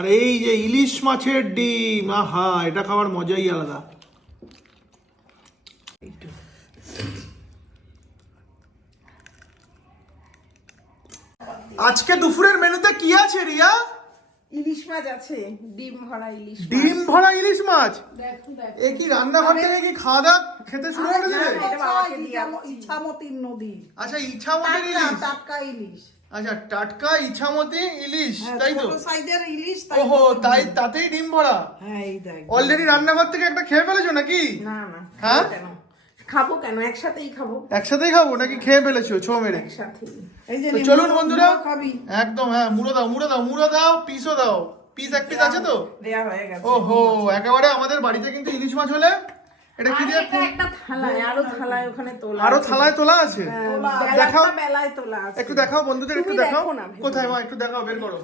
আর এই যে ইলিশ মাছের ডিম, আহা এটা খাওয়ার মজাই আলাদা। আজকে দুপুরের মেনুতে কি আছে রিয়া? ইলিশ মাছ আছে, ডিম ভরা ইলিশ মাছ। ডিম ভরা ইলিশ মাছ? দেখো দেখো। এ কি রান্নাঘর থেকে কি খাওয়া দাওয়া খেতে শুরু করে দিলে? এটা বাবাকে দিয়া ইছামতির নদী। আচ্ছা ইছামতির ইলিশ। টাটকা ইলিশ। আচ্ছা টাটকা ইছামতি ইলিশ, তাই তো? ছোট সাইজের ইলিশ। ওহো, তাই তাতেই ডিম ভরা? হ্যাঁ এই দেখ। অলরেডি রান্নাঘর থেকে একটা খেয়ে ফেলেছো নাকি? না না। হ্যাঁ? খাবো কেন, একসাথেই খাবো। একসাথেই খাবো নাকি খেয়ে ফেলেছো ছো মেরে? একসাথেই। এই যে তো চলুন বন্ধুরা, খাবি। একদম হ্যাঁ, মুড়ো দাও, পিসও দাও। পিস এক পিস আছে তো? দেয়া হয়ে গেছে। ওহো, একেবারে আমাদের বাড়িতে কিন্তু ইলিশ মাছ হলে এটা কি দিয়ে? এটা একটা থালায়, আরো থালায় ওখানে তোলা। আরো থালায় তোলা আছে? দেখাও, বেলায় তোলা আছে। একটু দেখাও বন্ধুদের, একটু তুমি দেখাও। দেখো না, ভেতরে। কোথায় মা, একটু দেখাও, বের করো।